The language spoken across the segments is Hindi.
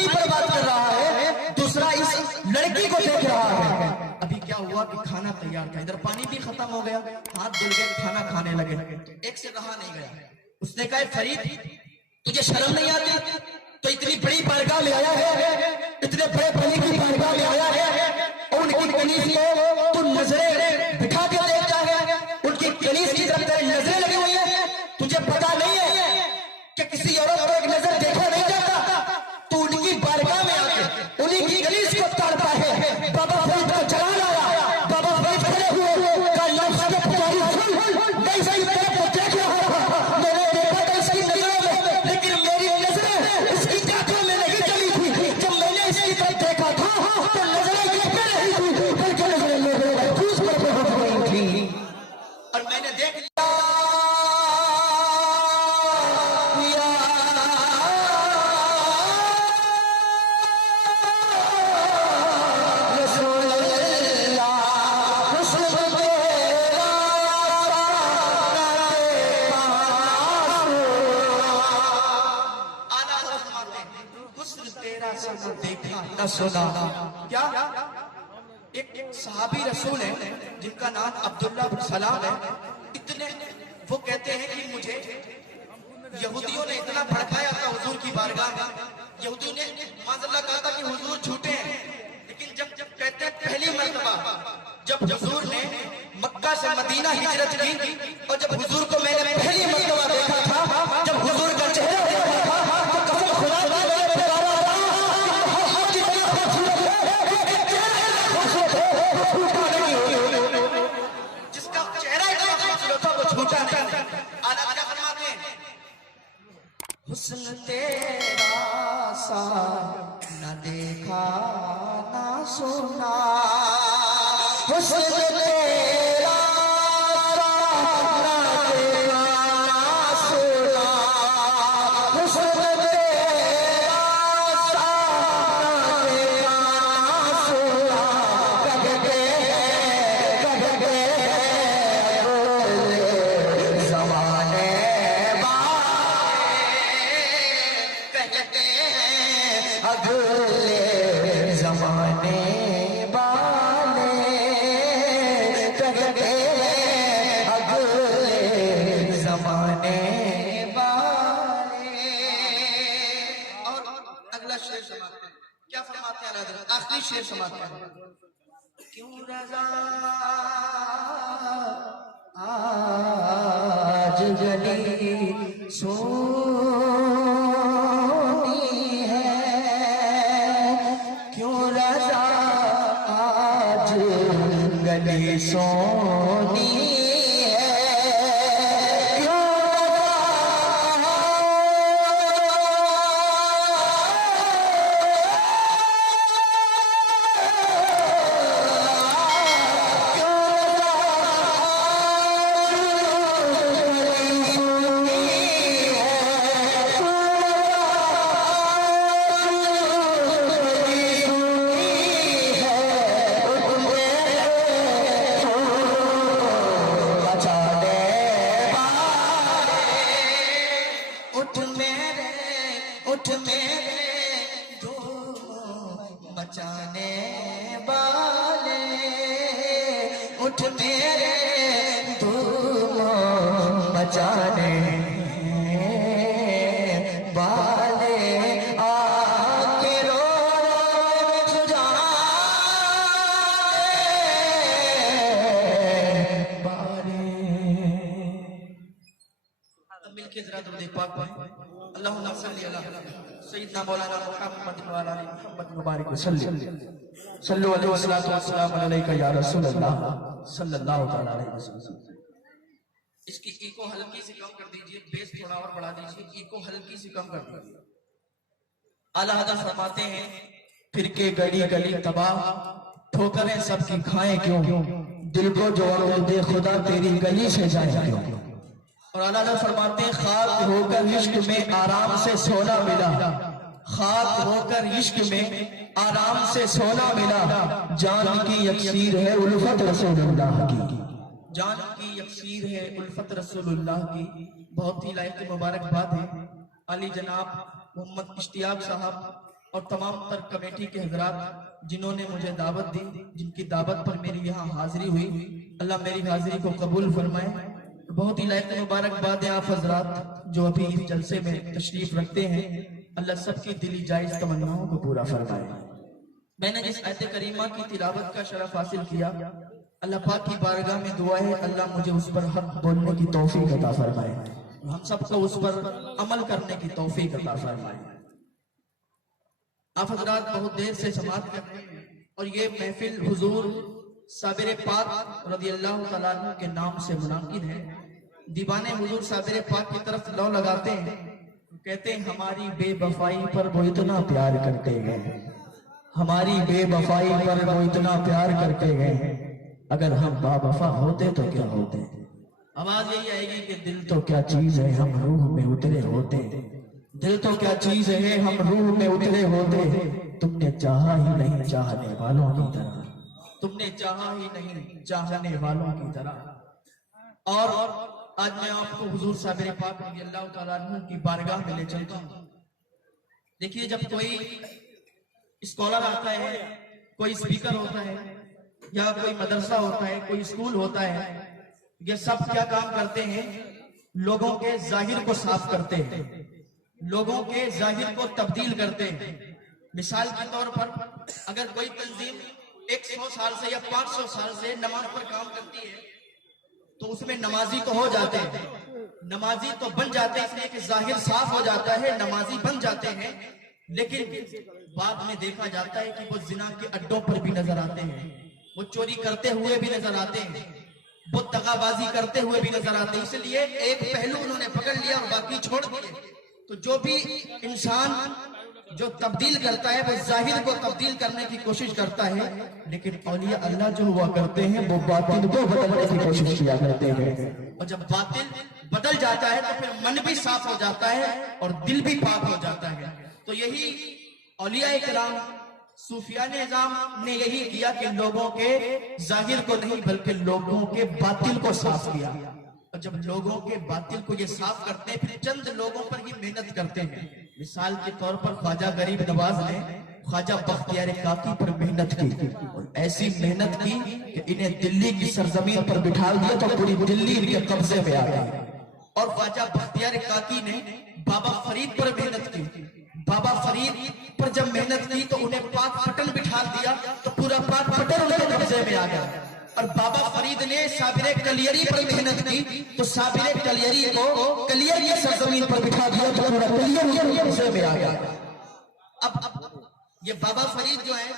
पानी बर्बाद कर रहा है, दूसरा इस लड़की को देख रहा है। अभी क्या हुआ कि खाना तैयार था, इधर पानी भी खत्म हो गया, हाथ धुल गए, खाना खाने लगे। एक से रहा नहीं गया, उसने कहा फरीद तुझे शर्म नहीं आती? तो इतनी बड़ी बारगाह में आया है, इतने बड़े बली की बारगाह में आया है, और उनकी कनीज को तू नजरें बिठा के देखता है, उनकी कनीज की तरफ तेरी नजरें लगी हुई है। तुझे पता नहीं है कि किसी औरत को एक नजर देखा नहीं जाता? तू उनकी बारगाह में आके उन्हीं की कनीज को ताड़ता है। बाबा फरीद को जला लाया, बाबा फरीद खड़े हुए, का लफ्ज़ के पुजारी सुन, मैं इसी तरफ को देख रहा था, मैंने देखा था इसकी नजरों में, लेकिन मेरी नजरें इसकी आंखों में नहीं चली थी। जब मैंने इसकी तरफ देखा था तो नजरें ये पे नहीं थी, बल्कि नजरें मेरे महफूज पर पहुंच गई थी। और मैंने देख लिया देखा सुना। क्या एक सहाबी रसूल है जिनका नाम अब्दुल्ला बिन सलाम है, इतने वो कहते हैं कि मुझे यहूदियों ने इतना भड़काया था हुजूर की बारगाह में। यहूदियों ने माज़अल्लाह कहा था कि हुजूर झूठे हैं, लेकिन जब कहते हैं पहली मर्तबा जब हुजूर ने मक्का से मदीना हिजरत की, और जब हुजूर को मैंने पहली मर्तबा देखा था, जब हुजूर का चेहरा देखा था, तो कसम खुदा की जिसका चेहरा इतना खूबसूरत था वो झूठा नहीं। आला क्या फरमाते हैं? हुस्न तेरा सा न देखा ना सुना, हुस्न तेरा सा न देखा ना सुना, हुस्न तेरा सा न देखा ना सुना। कहते ज़माने अगले ज़माने वाले, कहते अगले ज़माने वाले। और अगला शेर समाते हैं, क्या फरमाते हैं हज़रत? आखिरी शेर समाते हैं, क्यों रज़ा आज गली सोनी है, क्यों रज़ा आज गली सोनी है, क्यों उठ मेरे धूम मचाने वाले, उठ मेरे धूम मचाने वाले, आके रो सुझा वाले। मिलके जरा तुम देख पाक पाए। अल्लाहुम्मा सल्ली अला सय्यिदना मौलाना मुहम्मद व अला आलि मुहम्मद मुबारक वसल्लम। सल्लल्लाहु अलैहि वसल्लम अलैका या रसूल अल्लाह सल्लल्लाहु तआला अलैहि वसल्लम। इसकी इको हल्की सी कम कर दीजिए, बेस थोड़ा और बढ़ा दीजिए, इको हल्की सी कम कर दीजिए। आला हज़रत फरमाते हैं, फिर के गली गली तबाह, ठोकरें सबकी खाएं क्यों, दिल को जो दे खुदा तेरी गली से जाए क्यों। और आला हज़रत फरमाते हैं, खाक होकर इश्क में आराम से सोना मिला, खाक होकर इश्क में आराम से सोना मिला, जान की यकसीर है उल्फत रसूलुल्लाह की, जान की यकसीर है उल्फत रसूलुल्लाह की। बहुत ही लायक मुबारकबाद है अली जनाब मोहम्मद इश्तियाक साहब और तमाम तर कमेटी के हजरात जिन्होंने मुझे दावत दी, जिनकी दावत पर मेरी यहाँ हाजिरी हुई, अल्लाह मेरी हाजिरी को कबूल फरमाए। बहुत ही लायक मुबारकबाद है आप हजरात जो अभी इस जलसे में तशरीफ रखते हैं। अल्लाह सबकी दिली जायज तमन्नाओं को पूरा फरमाए। मैंने जिस आयत करीमा की तिलावत का शरफ हासिल किया, अल्लाह पाक की बारगाह में दुआ है अल्लाह मुझे उस पर हक बोलने की तौफीक अता फरमाए, हम सबको उस पर अमल करने की तौफीक अता फरमाए। आप हजरात बहुत देर से समाअत कर रहे हैं और ये महफिल हुजूर साबिर पाक रज़ियल्लाहु तआला अन्हु के नाम से मुनाकिद है। दीवाने हुजूर साबिर पाक की तरफ लौ लगाते हैं, कहते हैं हमारी बेवफाई पर वो इतना प्यार करते गए, हमारी बेवफाई पर वो इतना प्यार करते गए, अगर हम बावफा होते तो क्या होते। आवाज यही आएगी कि दिल तो क्या चीज है हम रूह में उतरे होते, दिल तो क्या चीज है हम रूह में उतरे होते। तुमने चाहा ही नहीं चाहने वालों की तरह, तुमने चाहा ही नहीं चाहने वालों की तरह। और आज मैं आपको हुजूर साबिर पाक रज़ियल्लाहु तआला अन्हु की बारगाह में ले चलता हूँ। देखिए जब कोई स्कॉलर आता है, कोई स्पीकर होता है, या कोई मदरसा होता है, कोई स्कूल होता है, ये सब क्या काम करते हैं, लोगों के जाहिर को साफ करते हैं, लोगों के जाहिर को तब्दील करते हैं। मिसाल के तौर पर अगर कोई तंजीम 100 साल से या 500 साल से नमाज पर काम करती है तो उसमें नमाजी तो हो जाते हैं, नमाजी तो बन जाते हैं, इसलिए कि जाहिर साफ हो जाता है, नमाजी बन जाते हैं। लेकिन बाद में देखा जाता है कि वो जिना के अड्डों पर भी नजर आते हैं, वो चोरी करते हुए भी नजर आते हैं, वो दगाबाजी करते हुए भी नजर आते हैं। इसलिए एक पहलू उन्होंने पकड़ लिया और बाकी छोड़ दिए। तो जो भी इंसान जो तब्दील करता है वो जाहिर को तब्दील करने की कोशिश करता है, लेकिन औलिया अल्लाह जो हुआ करते हैं वो बातिल को बदलने की कोशिश किया करते हैं। और जब बातिल बदल जाता है तो फिर मन भी साफ हो जाता है और दिल भी पाक हो जाता है। तो यही औलिया इकराम सूफिया निज़ाम ने यही किया कि लोगों के जाहिर को नहीं बल्कि लोगों के बातिल को साफ किया। और जब लोगों के बातिल को ये साफ करते हैं फिर चंद लोगों पर ही मेहनत करते हैं। मिसाल के तौर पर ख्वाजा गरीब नवाज ने ख्वाजा बख्तियार काकी पर मेहनत की और ऐसी मेहनत की कि इन्हें दिल्ली की सरजमीन पर बिठा दिया तो पूरी दिल्ली इनके कब्जे में आ गई। और ख्वाजा बख्तियार काकी ने बाबा फरीद पर मेहनत की, बाबा फरीद पर जब मेहनत की तो उन्हें पाक पटन बिठा दिया तो पूरा पाक पटन उनके कब्जे में आ गया। और बाबा फरीद ने साबिर कलियरी पर मेहनत की तो साबिर कलियरी को कलियर की सरजमीन पर बिठा दिया तो पूरा कलियर उनके कब्जे में आ गया। अब ये बाबा फरीद जो है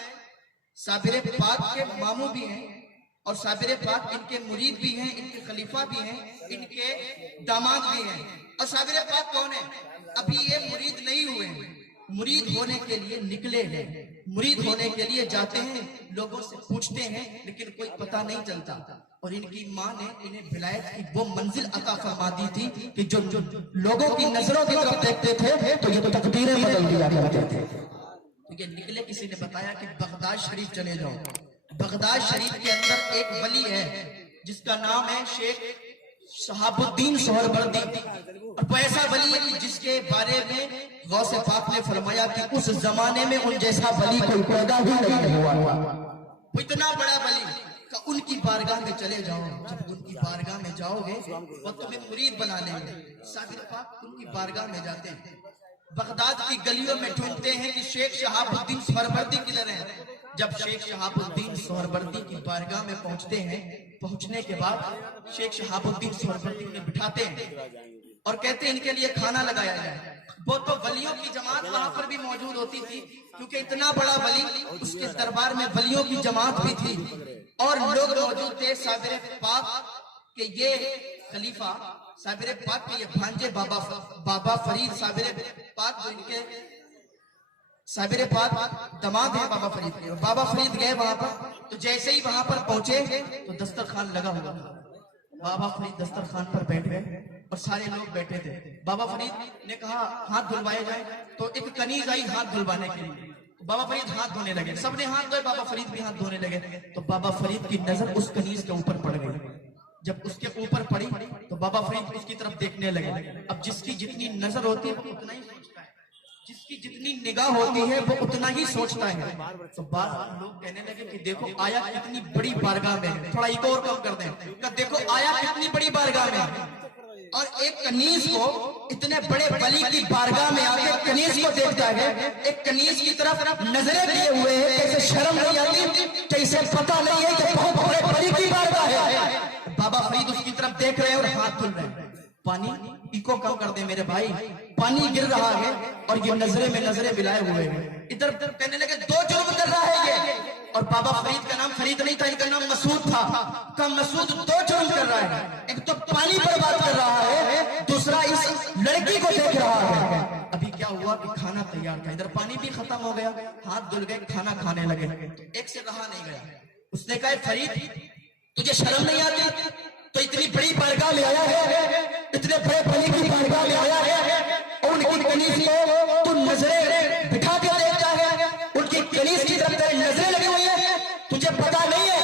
साबिर पाक के मामू भी हैं और साबिर पाक इनके मुरीद भी हैं, इनके खलीफा भी हैं, इनके दामाद भी हैं। और साबिर पाक कौन है? अभी ये मुरीद नहीं हुए हैं, मुरीद होने के लिए निकले हैं, मुरीद होने के लिए जाते हैं, लोगों से पूछते हैं लेकिन कोई पता नहीं चलता। और इनकी माँ ने इन्हें विलायत की वो मंजिल अता फरमा दी थी कि जो लोगों की नजरों की तरफ देखते थे तो ये तो तकदीरें बदल दिया करते थे। क्योंकि निकले, किसी ने बताया कि बगदाद शरीफ चले जाओ। बगदाद शरीफ के अंदर एक वली है जिसका नाम है शेख शहाबुद्दीन सोहरवर्दी। और वो ऐसा वली है जिसके बारे में गौसे पाक ने फरमाया कि उस जमाने में उन जैसा वली कोई पैदा ही नहीं हुआ। वो इतना बड़ा वली का उनकी बारगाह में चले जाओ, जब उनकी बारगाह में जाओगे वो तुम्हें मुरीद बना लेंगे। साबिर पाक उनकी बारगाह में जाते हैं, बगदाद की गलियों में ढूंढते हैं कि शेख शहाबुद्दीन सोहरवर्दी किधर है। जब शेख शहाबुद्दीन सोहरवर्दी की बारगाह में पहुंचते हैं, पहुंचने के बाद शेख शहाबुद्दीन सोहरवर्दी उन्हें बिठाते हैं और कहते हैं इनके लिए खाना लगाया जाए। वो तो वलियों की जमात वहां पर भी मौजूद होती थी, क्योंकि इतना बड़ा वली, उसके दरबार में वलियों की जमात भी थी और लोग मौजूद थे। साबिर पाक के ये खलीफा, साबिर पाक के ये भांजे बाबा फरीद साबिर पाक, जो इनके साबिर पाक दामाद है बाबा फरीद के। बाबा फरीद गए वहां पर, तो जैसे ही वहां पर पहुंचे तो दस्तरखान लगा हुआ था। बाबा फरीद दस्तरखान पर बैठ गए और सारे लोग बैठे थे। बाबा फरीद ने कहा हाथ धुलवाए जाए, तो एक कनीज आई हाथ धुलवाने के लिए। तो बाबा फरीद हाथ धोने लगे, सबने हाथ धोए, बाबा फरीद भी हाथ धोने लगे। तो बाबा फरीद की नजर उस कनीज के ऊपर पड़ गई। जब उसके ऊपर पड़ी तो बाबा फरीद उसकी तरफ देखने लगे। अब जिसकी जितनी नजर होती है वो उतना ही सोचता है। जिसकी जितनी निगाह होती है वो उतना ही सोचता है। तो बाद लोग कहने लगे कि देखो आया कितनी बड़ी बारगाह में, थोड़ा इको और कम कर दें, कि देखो आया कितनी बड़ी बारगाह में। और एक कनीज को इतने बड़े वली की बारगाह में आके कनीज को देखता है, एक कनीज की तरफ नजरें लिए हुए है, कैसे शर्म नहीं आती, कैसे पता नहीं है कि बहुत बड़े वली की बारगाह है। बाबा फरीद उसकी तरफ देख रहे हैं और हाथ धुल रहे हैं। पानी इको कम कर दे मेरे भाई, पानी गिर रहा है और ये नजरे में नजरे मिलाए हुए हैं। इधर कहने लगे दो जुर्म कर रहा है ये। और बाबा फरीद का नाम फरीद नहीं था, इनका नाम मसूद था। का मसूद दो जुर्म कर रहा है, एक तो पानी बर्बाद कर रहा है, दूसरा इस लड़की को देख रहा है। अभी क्या हुआ कि खाना तैयार था, इधर पानी भी खत्म हो गया, हाथ धुल गए, खाना खाने लगे। एक से रहा नहीं गया, उसने कहा फरीद तुझे शर्म नहीं आती, तो इतनी बड़ी बारगाह में आया है, इतने बड़े वली की बारगाह में आया है, और उनकी कनीज को तू नजरें बिठा के देखता है, उनकी कनीज की तरफ तेरी नजरें लगी हुई है, तुझे पता नहीं है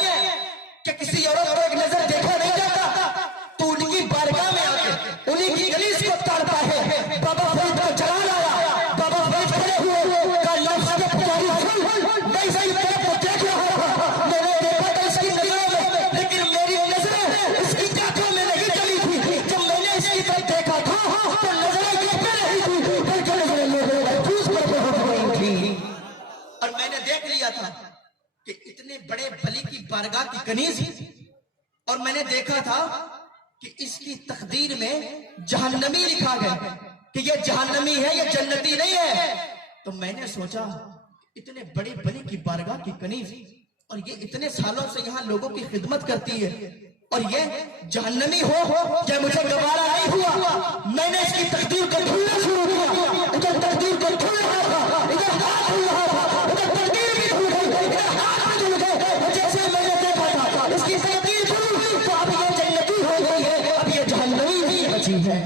कि किसी औरत को एक नजर देखा नहीं जाता, तू उनकी बारगाह में आके उन्हीं की कनीज को ताड़ता है। बाबा फरीद को जला लाया, बाबा फरीद खड़े हुए, का लफ्ज़ के पुजारी नहीं सही तरफ को देख रहा, मैंने देखा था इसकी नजरों में, लेकिन मेरी नजरें इसकी आंखों में नहीं चली थी। जब मैंने इसकी तरफ देखा था तो नजरें ये पे नहीं थी, बल्कि नजरें मेरे महफूज पर हो गई थी। और मैंने देख लिया था कि इतने बड़े वली की बारगाह की कनीज, और मैंने देखा था कि इसकी तकदीर में जहन्नमी लिखा गया कि ये जहन्नमी है, ये जन्नती नहीं है। तो मैंने सोचा इतने बड़े वली की बारगाह की कनीज, और ये इतने सालों से यहाँ लोगों की खिदमत करती है, और ये जहन्नमी हो क्या मुझे गवारा नहीं हुआ। मैंने इसकी तकदीर को ढूंढना शुरू किया, इधर तकदीर को ढूंढ रहा था, इधर हाथ ढूंढ रहा था, इधर तकदीर भी ढूंढ गई, इधर हाथ भी ढूंढ गए। जैसे मैंने देखा था इसकी तकदीर ढूंढ, तो अब ये जन्नती हो गई है, अब ये जहन्नमी नहीं बची है।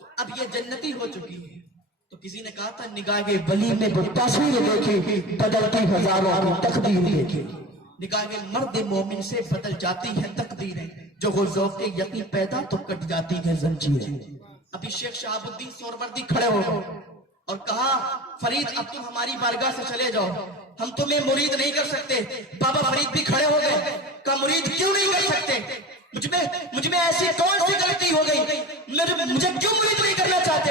तो अब ये जन्नती हो चुकी है। तो किसी ने कहा था निगाह वली में वो तस्वीर देखी, बदलती हजारों की तकदीर देखी। निगाह मर्द मोमिन से बदल जाती है तकदीरें, जो वो ज़ौक़ यकीन पैदा तो कट जाती है जंजीरें। अभी शेख शहाबुद्दीन सोहरवर्दी खड़े हो गए और कहा फरीद अब तुम हमारी बारगाह से चले जाओ, हम तुम्हें मुरीद नहीं कर सकते। बाबा फरीद भी खड़े हो गए, का मुरीद क्यों नहीं कर सकते, मुझमें ऐसी कौन सी गलती हो गई, मुझे क्यों मुरीद नहीं करना चाहते।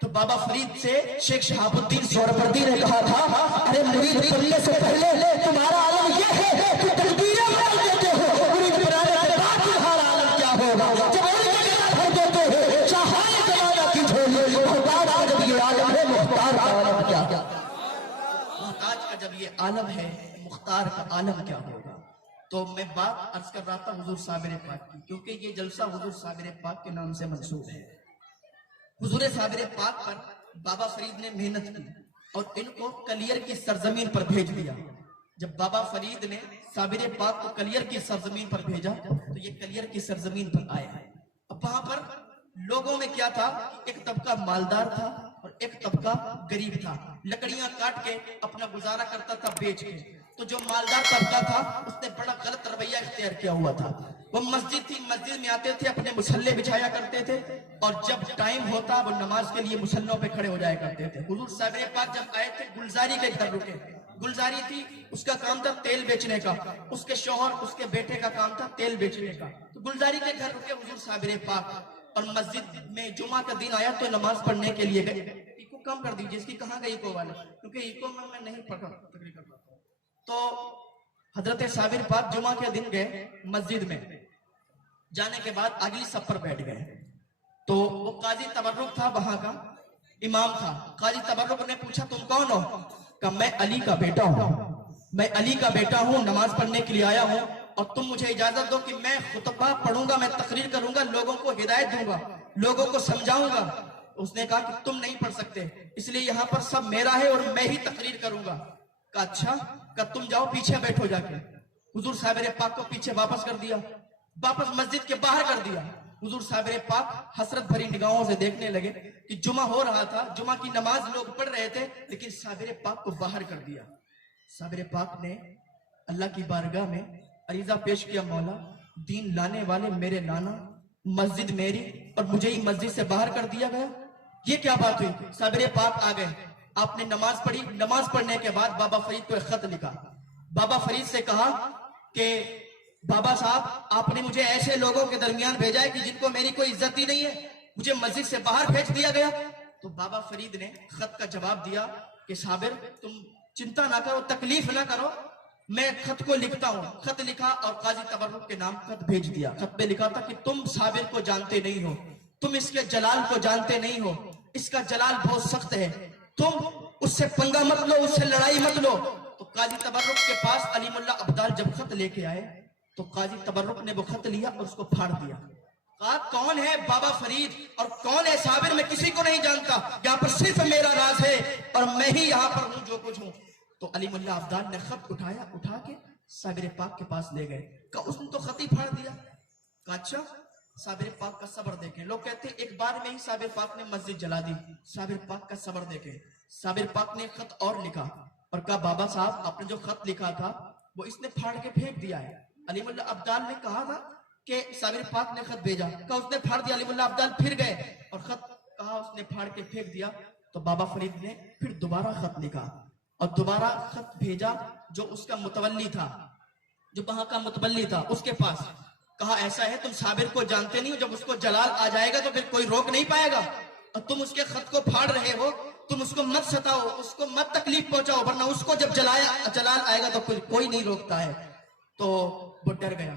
तो बाबा फरीद से शेख शहाबुद्दीन सोहरवर्दी ने कहा था, अरे मुरीद बनने से पहले तुम्हारा आलम यह है कि तकदीरें बदल देते हो, मुरीद बनाने के बाद तुम्हारा आलम क्या होगा। जब भर देते हो चाहे जमाना की झोली, मुख्तार का जब ये आलम है, मुख्तार का आलम क्या, मुख्तार का जब ये आलम है, मुख्तार का आलम क्या होगा। तो मैं बात अर्ज कर रहा था हुजूर साबिर पाक की, क्योंकि ये जलसा हुजूर साबिर पाक के नाम से मंसूब है। हुजूर साबिर पाक पर बाबा फरीद ने मेहनत की और इनको कलियर की सरजमीन पर भेज दिया। जब बाबा फरीद ने साबिर पाक को कलियर की सरजमीन पर भेजा तो ये कलियर की सरजमीन पर आया। अब वहां पर लोगों में क्या था, एक तबका मालदार था और एक तबका गरीब था, लकड़ियां काट के अपना गुजारा करता था बेच के। तो जो मालदार तबका था उसने बड़ा गलत रवैया इख्तियार किया हुआ था। वो मस्जिद थी, मस्जिद में आते थे, अपने मुसल्ले बिछाया करते थे, और जब टाइम होता वो नमाज के लिए मुसल्लों पे खड़े हो जाया करते थे। हुजूर साबिर पाक जब आए थे गुलजारी के घर रुके, गुलजारी थी, उसका काम था तेल बेचने का, उसके शौहर उसके बेटे का काम था तेल बेचने का। तो गुलजारी के घर रुके हुजूर साबिर पाक, और मस्जिद में जुमा का दिन आया तो नमाज पढ़ने के लिए गए। इको कम कर दीजिए, इसकी कहाँ गई इको वाले, क्योंकि इको में मैं नहीं पढ़ तकरीर कर पाता। तो हजरत साबिर पाक जुमा के दिन गए मस्जिद में, जाने के बाद अगली सफ पर बैठ गए। तो वो काजी तबर्रुक था, वहां का इमाम था। काजी तबर्रुक ने पूछा तुम कौन हो, कहा मैं अली का बेटा हूँ, मैं अली का बेटा हूँ, नमाज पढ़ने के लिए आया हूँ, और तुम मुझे इजाजत दो कि मैं खुतबा पढ़ूंगा, मैं तकरीर करूंगा, लोगों को हिदायत दूंगा, लोगों को समझाऊंगा। उसने कहा कि तुम नहीं पढ़ सकते, इसलिए यहाँ पर सब मेरा है और मैं ही तकरीर करूंगा। कहा अच्छा, कहा तुम जाओ पीछे बैठो जाके। हुजूर साबिर पाक को पीछे वापस कर दिया, वापस मस्जिद के बाहर कर दिया। हुजूर साबिर पाक हसरत भरी निगाहों से देखने लगे कि जुमा हो रहा था, जुमा की नमाज लोग पढ़ रहे थे, लेकिन साबिर पाक को बाहर कर दिया। साबिर पाक ने अल्लाह की बारगाह में अरीजा पेश किया, मौला दीन लाने वाले मेरे नाना, मस्जिद मेरी और मुझे ही मस्जिद से बाहर कर दिया गया। ये क्या बात हुई? साबिर पाक आ गए, आपने नमाज पढ़ी, नमाज पढ़ने के बाद बाबा फरीद को एक खत लिखा। बाबा फरीद से कहा कि बाबा साहब, आपने मुझे ऐसे लोगों के दरमियान भेजा है कि जिनको मेरी कोई इज्जत ही नहीं है, मुझे मस्जिद से बाहर भेज दिया गया। तो बाबा फरीद ने खत का जवाब दिया कि साबिर, तुम चिंता ना करो, तकलीफ ना करो, मैं खत को लिखता हूं। खत लिखा और काजी तबर्रुक के नाम खत भेज दिया। खत में लिखा था कि तुम साबिर को जानते नहीं हो, तुम इसके जलाल को जानते नहीं हो, इसका जलाल बहुत सख्त है, तुम उससे पंगा मत लो, उससे लड़ाई मत लो। तो काजी तबर्रुक के पास अली मुल्ला अब्दाल जब खत लेके आए तो काजी तबर्रुक ने वो खत लिया और उसको फाड़ दिया। कहा, कौन है बाबा फरीद और कौन है साबिर, मैं किसी को नहीं जानता, यहाँ पर सिर्फ मेरा राज है और मैं ही यहाँ पर हूं जो कुछ हूं। तो अली मुल्ला अब्दाल ने खत उठाया, उठा के साबिर पाक के पास ले गए। कहा, उसने तो खत ही फाड़ दिया। कहा, अच्छा, साबिर पाक का सब्र देखें। लोग कहते हैं एक बार में ही साबिर पाक ने मस्जिद जला दी। साबिर पाक का सब्र देखें। साबिर पाक ने खत और लिखा और कहा, बाबा साहब, आपने जो खत लिखा था वो इसने फाड़ के फेंक दिया है। अली मुल्ला अब्दाल ने कहा था कि साबिर पाक ने खत भेजा, कहा उसने फाड़ दिया। अली मुल्ला अब्दाल फिर गए और खत कहा उसने फाड़ के फेंक दिया। तो बाबा फरीद ने फिर दोबारा खत लिखा और दोबारा खत भेजा जो उसका मुतवल्ली था, जो वहां का मुतवल्ली था, उसके पास। कहा, ऐसा है, तुम साबिर को जानते नहीं हो, जब उसको जलाल आ जाएगा तो फिर कोई रोक नहीं पाएगा, और तुम उसके खत को फाड़ रहे हो, तुम उसको मत सताओ, उसको मत तकलीफ पहुंचाओ, वरना उसको जब जलाल आएगा तो कोई नहीं रोकता है। तो वो डर गया।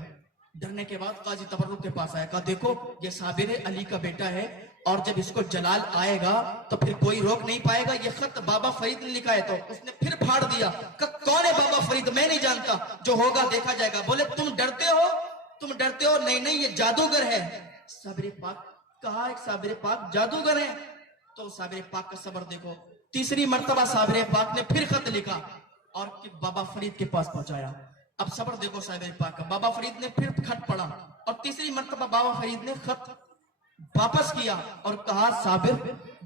डरने के बाद काजी तबर्रुक के पास आया। कहा, देखो, ये साबिर अली का बेटा है और जब इसको जलाल आएगा तो फिर कोई रोक नहीं पाएगा। ये खत बाबा फरीद ने लिखा है। तो उसने फिर फाड़ दिया। कहा, कौन है बाबा फरीद? मैं नहीं जानता, जो होगा देखा जाएगा। बोले, तुम डरते हो, तुम डरते हो? नहीं नहीं, ये जादूगर है। साबिर पाक कहा, एक साबिर पाक जादूगर है? तो साबिर पाक का सब्र देखो। तीसरी मर्तबा साबिर पाक ने फिर खत लिखा और बाबा फरीद के पास पहुंचाया। अब सब्र देखो साबिर पाक का। बाबा फरीद ने फिर खत पढ़ा और तीसरी मर्तबा बाबा फरीद ने खत वापस किया और कहा, साबिर,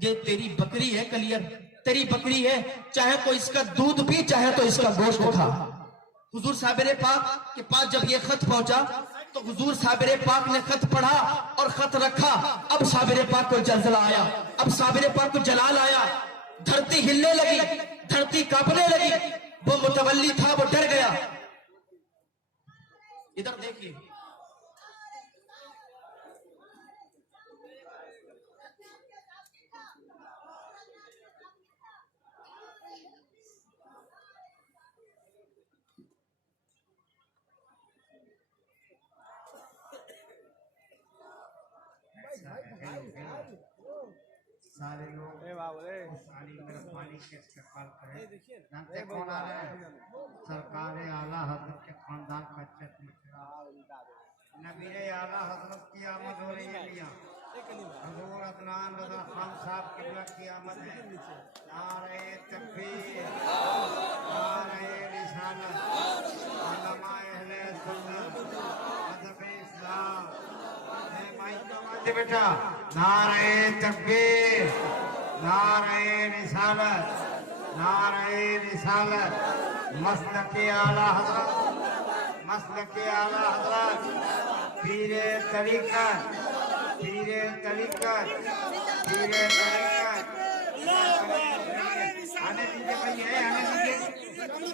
ये तेरी बकरी है, कलियर तेरी बकरी है, चाहे तो इसका दूध पी, चाहे तो इसका गोश्त खा। हुजूर साबिर पाक के पास जब ये खत पहुंचा तो हुजूर साबिर पाक ने खत पढ़ा और खत रखा। अब साबिर पाक को जलजला आया, अब साबिर पाक को जलाल आया, धरती हिलने लगी, धरती कांपने लगी। वो मुतवल्ली था, वो डर गया। इधर देखिए, सारे लोग उस अली मेहरबानी के इस्तेमाल करें। जानते कौन आ रहे हैं? सरकार आला हजरत के खानदान का चश्मा, नबी आला हजरत की आमद हो रही है। मियां हजूर अदनान रजा खान साहब की आमद है। नारे तकबीर, नारे रिसालत, उलमा अहले सुन्नत, अदब इस्लाम। बेटा, नारे तकबीर, नारे रिसालत, नारे रिसालत, मसलके आला हजरत, मसलके आला हजरत, पीरे तरीकत, पीरे तरीकत, पीरे तरीकत। आने दीजिए भैया, आने दीजिए।